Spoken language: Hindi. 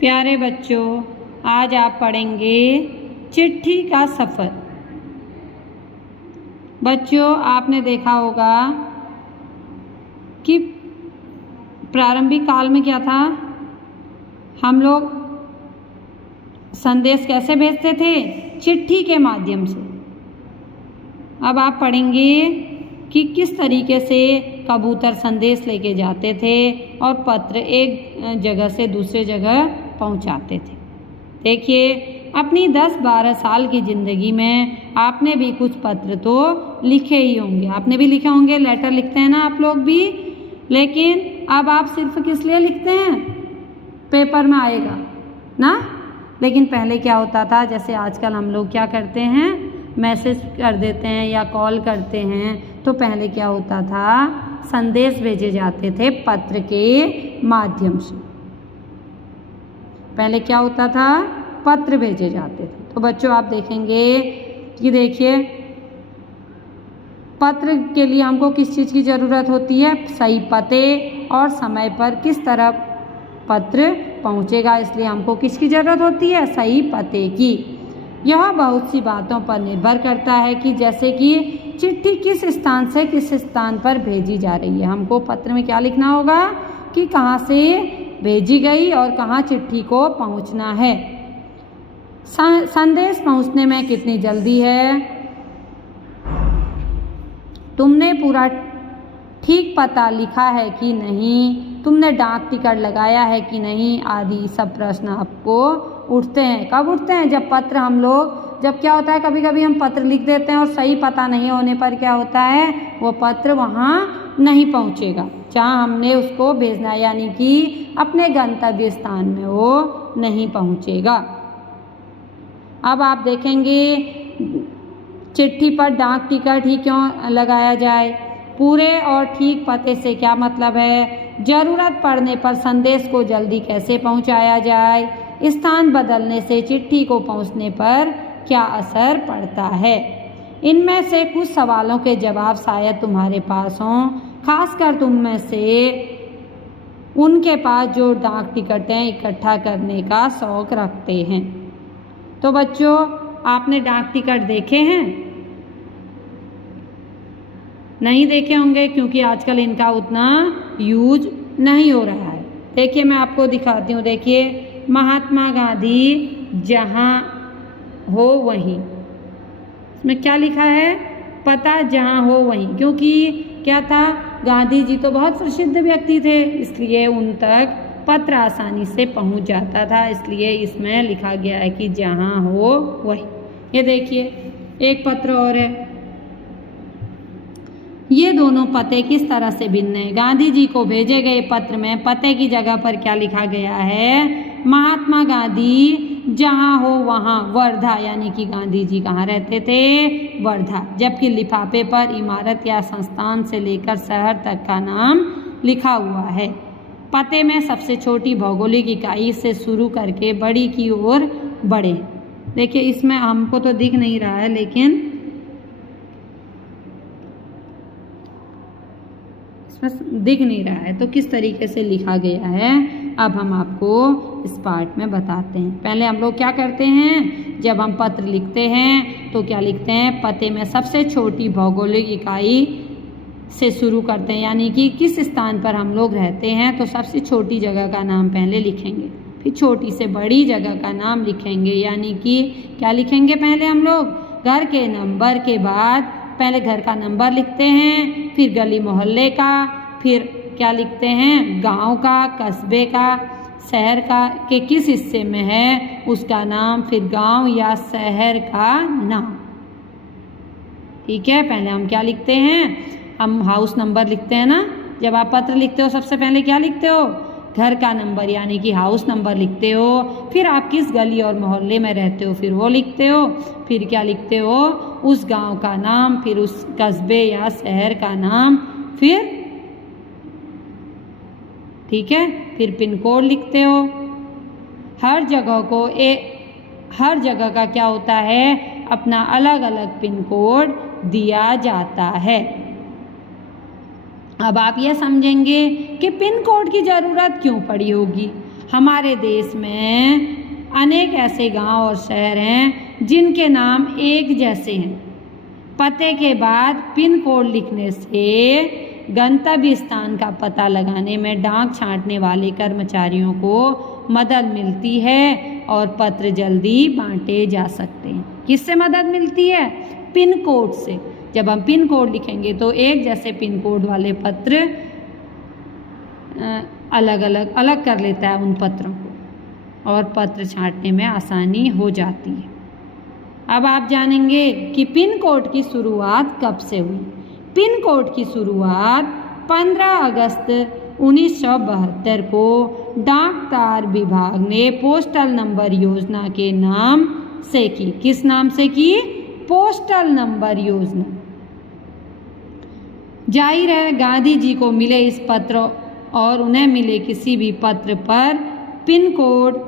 प्यारे बच्चों, आज आप पढ़ेंगे चिट्ठी का सफ़र। बच्चों, आपने देखा होगा कि प्रारंभिक काल में क्या था, हम लोग संदेश कैसे भेजते थे? चिट्ठी के माध्यम से। अब आप पढ़ेंगे कि किस तरीके से कबूतर संदेश लेके जाते थे और पत्र एक जगह से दूसरे जगह पहुंचाते थे। देखिए, अपनी 10-12 साल की ज़िंदगी में आपने भी कुछ पत्र तो लिखे ही होंगे। आपने भी लिखे होंगे, लेटर लिखते हैं ना आप लोग भी। लेकिन अब आप सिर्फ किस लिए लिखते हैं? पेपर में आएगा ना। लेकिन पहले क्या होता था, जैसे आजकल हम लोग क्या करते हैं, मैसेज कर देते हैं या कॉल करते हैं। तो पहले क्या होता था, संदेश भेजे जाते थे पत्र के माध्यम से। पहले क्या होता था, पत्र भेजे जाते थे। तो बच्चों, आप देखेंगे कि देखिए, पत्र के लिए हमको किस चीज़ की ज़रूरत होती है? सही पते और समय पर किस तरह पत्र पहुंचेगा, इसलिए हमको किसकी ज़रूरत होती है? सही पते की। यह बहुत सी बातों पर निर्भर करता है कि जैसे कि चिट्ठी किस स्थान से किस स्थान पर भेजी जा रही है। हमको पत्र में क्या लिखना होगा कि कहाँ से भेजी गई और कहाँ चिट्ठी को पहुँचना है। संदेश पहुँचने में कितनी जल्दी है, तुमने पूरा ठीक पता लिखा है कि नहीं, तुमने डाक टिकट लगाया है कि नहीं, आदि सब प्रश्न आपको उठते हैं। कब उठते हैं? जब पत्र हम लोग, जब क्या होता है, कभी कभी हम पत्र लिख देते हैं और सही पता नहीं होने पर क्या होता है, वो पत्र वहाँ नहीं पहुँचेगा जहाँ हमने उसको भेजना है, यानी कि अपने गंतव्य स्थान में वो नहीं पहुँचेगा। अब आप देखेंगे चिट्ठी पर डाक टिकट ही क्यों लगाया जाए? पूरे और ठीक पते से क्या मतलब है? ज़रूरत पड़ने पर संदेश को जल्दी कैसे पहुंचाया जाए? स्थान बदलने से चिट्ठी को पहुंचने पर क्या असर पड़ता है? इनमें से कुछ सवालों के जवाब शायद तुम्हारे पास हों, खासकर तुम में से उनके पास जो डाक टिकटें इकट्ठा करने का शौक़ रखते हैं। तो बच्चों, आपने डाक टिकट देखे हैं? नहीं देखे होंगे, क्योंकि आजकल इनका उतना यूज नहीं हो रहा है। देखिए, मैं आपको दिखाती हूँ। देखिए, महात्मा गांधी जहाँ हो वहीं, इसमें क्या लिखा है? पता जहाँ हो वहीं। क्योंकि क्या था, गांधी जी तो बहुत प्रसिद्ध व्यक्ति थे, इसलिए उन तक पत्र आसानी से पहुंच जाता था, इसलिए इसमें लिखा गया है कि जहाँ हो वहीं। ये देखिए, एक पत्र और है। ये दोनों पते किस तरह से भिन्न हैं? गांधी जी को भेजे गए पत्र में पते की जगह पर क्या लिखा गया है? महात्मा गांधी जहाँ हो वहाँ, वर्धा, यानी कि गांधी जी कहाँ रहते थे? वर्धा। जबकि लिफाफे पर इमारत या संस्थान से लेकर शहर तक का नाम लिखा हुआ है। पते में सबसे छोटी भौगोलिक इकाई से शुरू करके बड़ी की ओर बढ़े। देखिए, इसमें हमको तो दिख नहीं रहा है, लेकिन इसमें दिख नहीं रहा है, तो किस तरीके से लिखा गया है अब हम आपको इस पार्ट में बताते हैं। पहले हम लोग क्या करते हैं, जब हम पत्र लिखते हैं तो क्या लिखते हैं? पते में सबसे छोटी भौगोलिक इकाई से शुरू करते हैं, यानी कि किस स्थान पर हम लोग रहते हैं, तो सबसे छोटी जगह का नाम पहले लिखेंगे, फिर छोटी से बड़ी जगह का नाम लिखेंगे। यानी कि क्या लिखेंगे? पहले हम लोग घर के नंबर के बाद पहले घर का नंबर लिखते हैं, फिर गली मोहल्ले का, फिर क्या लिखते हैं? गांव का, कस्बे का, शहर का के किस हिस्से में है उसका नाम, फिर गांव या शहर का नाम। ठीक है, पहले हम क्या लिखते हैं? हम हाउस नंबर लिखते हैं ना। जब आप पत्र लिखते हो सबसे पहले क्या लिखते हो? घर का नंबर, यानी कि हाउस नंबर लिखते हो। फिर आप किस गली और मोहल्ले में रहते हो, फिर वो लिखते हो। फिर क्या लिखते हो? उस गांव का नाम, फिर उस कस्बे या शहर का नाम, फिर ठीक है, फिर पिन कोड लिखते हो। हर जगह का क्या होता है? अपना अलग अलग पिन कोड दिया जाता है। अब आप ये समझेंगे कि पिन कोड की ज़रूरत क्यों पड़ी होगी। हमारे देश में अनेक ऐसे गांव और शहर हैं जिनके नाम एक जैसे हैं। पते के बाद पिन कोड लिखने से गंतव्य स्थान का पता लगाने में डाक छांटने वाले कर्मचारियों को मदद मिलती है और पत्र जल्दी बांटे जा सकते हैं। किससे मदद मिलती है? पिन कोड से। जब हम पिन कोड लिखेंगे तो एक जैसे पिन कोड वाले पत्र अलग कर लेता है उन पत्रों को और पत्र छांटने में आसानी हो जाती है। अब आप जानेंगे कि पिन कोड की शुरुआत कब से हुई। पिन कोड की शुरुआत 15 अगस्त 1972 को डाक तार विभाग ने पोस्टल नंबर योजना के नाम से की। किस नाम से की? पोस्टल नंबर योजना। जाहिर है गांधी जी को मिले इस पत्र और उन्हें मिले किसी भी पत्र पर पिन कोड